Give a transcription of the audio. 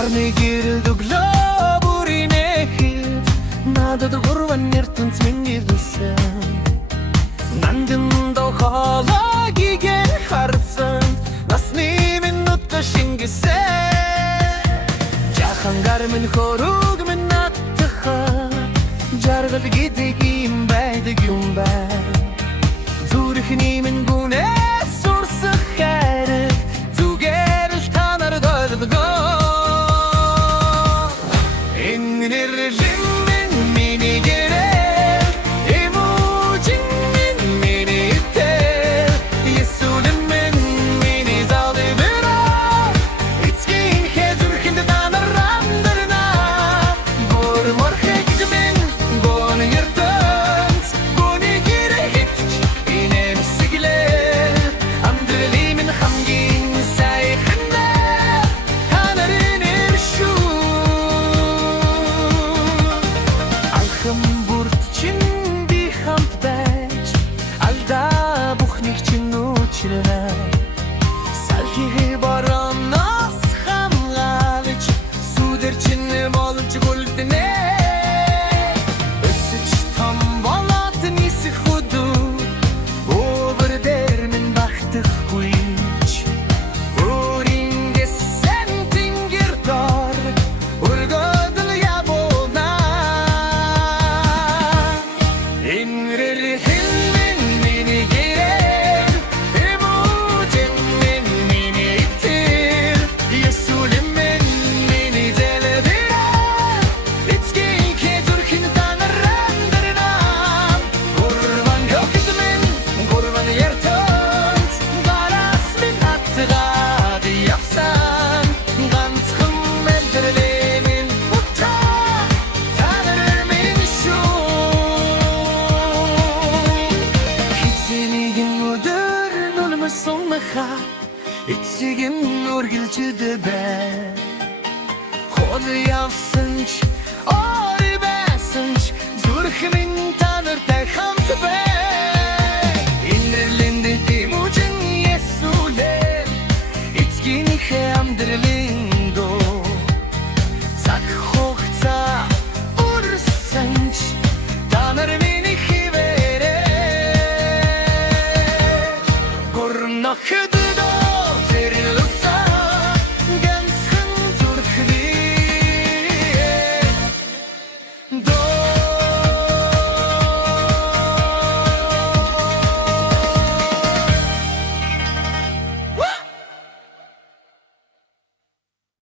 Гарны гэрэлдэг лобурын эхэлт надад гурван ертөнц минь ирсэн нандин дохологигээр харсан насны минутта шингэсэн жахан гар минь хорог минь наттаха жаргал гэдэг юм байдаг юм бай зүрхний минь гүнээс сурсах хэрэг зүгээр л танаар дойдгоо Салхи баранаас хамгаалж сүдэр чинь болж гүлдэнэ өсөж том болоод нисэх хөдөө өвөр дээр минь багтахгүй өөрингээс сэн тэнгэр дор өргөдөл явуулна эцсийн үргэлжлэдэг бай хол явсан ч ой байсан ч зүрх минь танартай хамт бай